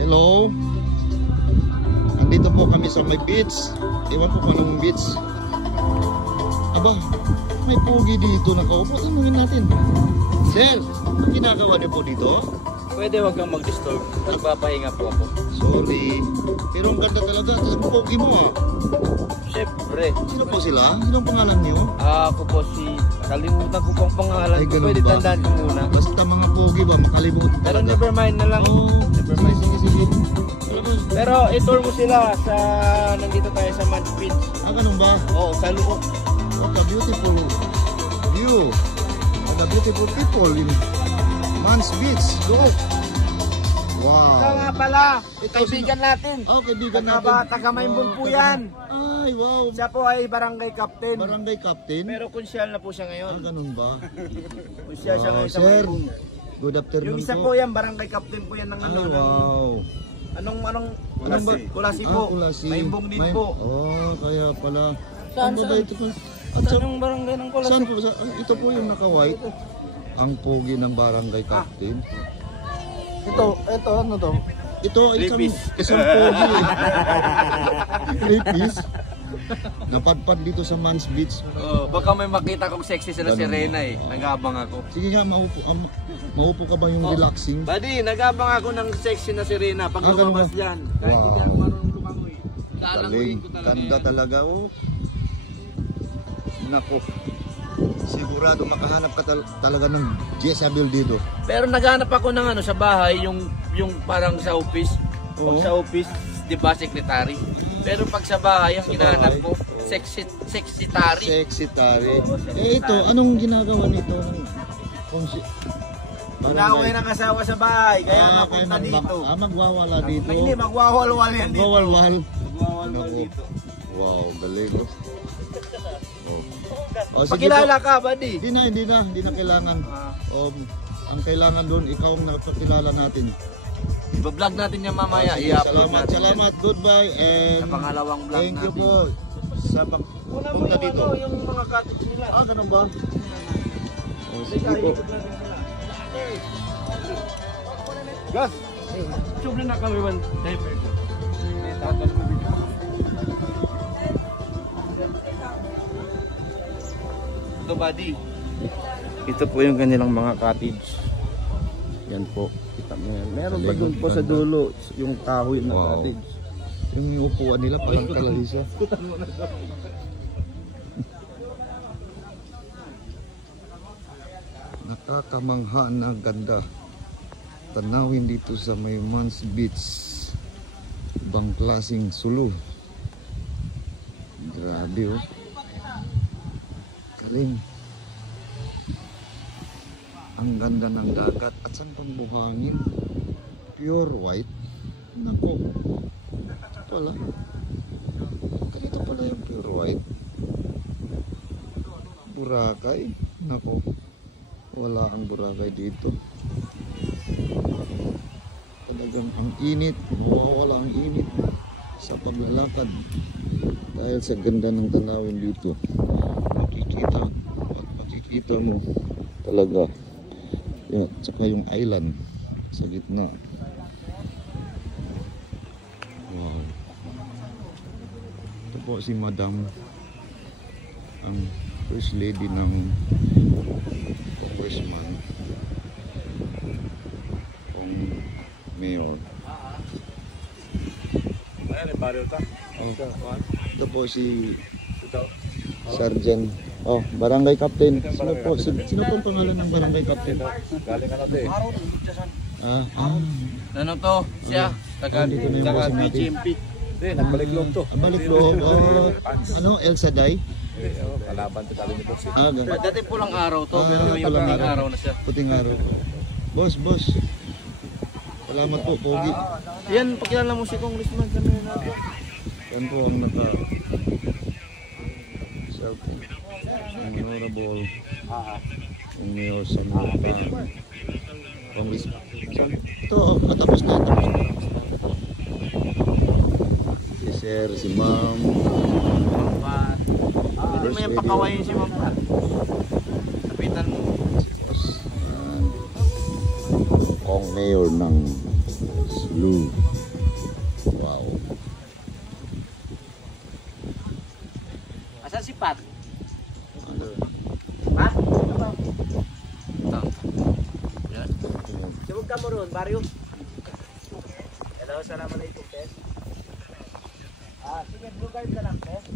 Hello. Nandito po kami sa may beach. Ewan po kung anong beach. Aba, may pogi dito nakaupo. Tanungin natin. Sir, ang ginagawa niyo po dito? Pwede wag kang mag-disturb. Nagpapahinga po ako. Sorry. Pero ang ganda talaga. Ang pogi mo ah. Siyempre. Sino po sila? Sino ang pangalan niyo? Ako po si... Kalimutan ko pong pangalan Ay, ko. ganun Pwede ba? tandaan ko muna. Basta mga pogi ba? Makalimutan Pero talaga. never mind na lang. Oh, Never mind. sige. Pero i-tour mo sila sa... Nandito tayo sa Man's Beach. Ah, ganun ba? Oo, sa loob. What a beautiful view. What a beautiful people in Man's Beach. Look. Wow. Ito nga pala. Ito Kaibigan natin. Oh, kaibigan natin. Taga-Maymbong po yan. Ay, wow. Siya po ay barangay captain. Barangay captain? Pero konsyal na po siya ngayon. Ah, ganun ba? Konsyal siya ngayon sa Sir, Maymbong. good afternoon Yung isa po yan, barangay captain po yan ng ano. Ay, wow. Anong Kulasi. Kulasi po. Kulasi. Maymbong din po. Oh, kaya pala. Saan, Ano ba saan? ito po? At sa, Anong barangay ng Kulasi? saan po? Ito po yung naka-white. Ang pogi ng barangay captain. Ito ano to? Ito isang Rapist. pogi eh. Rapist. Napadpad dito sa Man's Beach. Oh, baka may makita kong sexy sila si Ganun. Rena eh. Nag-aabang ako. Sige nga, maupo ka ba yung relaxing? Buddy, nag-aabang ako ng sexy na si Rena pag ganun lumabas ba? dyan. Kahit Wow. hindi ako marunong lumangoy. Galing, Lalangoyin ko talaga ganda yan. talaga oh. Nako. Sigurado makahanap ka talaga ng Jezabel dito. Pero naghanap ako ng ano sa bahay, yung parang sa office. Pag Oo. sa office, di ba, secretary? Pero pag sa bahay, ang Sa hinahanap bahay? ko, sexy-tari. Sexy-tari. Eh ito, anong ginagawa nito? Nag-away ng asawa sa bahay, kaya napunta dito. Magwawala dito. Hindi, magwawal-wal yan dito. Magwawal-wal. Magwawal-wal Nako. dito. Wow, galing oh. Oh, sige Pakilala po. ka, buddy. Hindi na kailangan. Ang kailangan doon, ikaw ang napakilala natin. Iba-vlog natin yan mamaya. Sige, I-upload natin salamat, goodbye, and Sa pangalawang vlog thank you natin. po sa Una mo pagpunta yung, dito. ano, yung mga cottage nila. Ah, ganun ba? Oh, sige po. Gas! Sobrang na kami one diaper ko. Ito, buddy. Ito po yung kanilang mga cottage. Yan po. Kita mo yan. Meron ba doon po sa dulo yung kahoy na Wow. cottage? Yung upuan nila parang kalalisa. Nakakamangha na ganda. Tanawin dito sa may Man's Beach. Ibang klaseng sulu. Grabe oh. Galing. Ang ganda ng dagat at saan pang buhangin. Pure white. Nako. Ito pala. Ganito pala yung pure white. Boracay. Nako. Wala ang Boracay dito. Talagang ang init. Mawawala ang init sa paglalakad. Dahil sa ganda ng tanawin dito. Makikita mo talaga. Yan, tsaka yung island sa gitna. Wow. Ito po si Madam, ang first lady ng congressman, ang mayor. Ito po si Sergeant. Oh, barangay captain. Sino po ang pangalan ng barangay captain? Galing ano te? Ano to? Siya. Dito na yung bossing natin. PGMP. Nagbalik loob to. Balik loob. Ano, El Saday? Kalaban to tali ni Boss. Ganun. Dati pulang araw to, pero ngayon pulang puting araw. araw na siya. Puting araw. Boss. Salamat po, Pogi. Yan, pakilala mo si Congressman sa mga natin. Yan po ang selfie. Ang honorable. Ang mayor sa mga congressman. Ito, tapos na. Si Sir, si Ma'am. Pwede mo yung pakawain si Ma'am Pat. Kapitan mo. Tapos, kong mayor ng Sulu. Asan si Pat? Ano? Pat? Yan. Sumog ka mo ron, Baryo. Hello, salamat alaikum, Pes. Sige, blue card ka lang, Pes.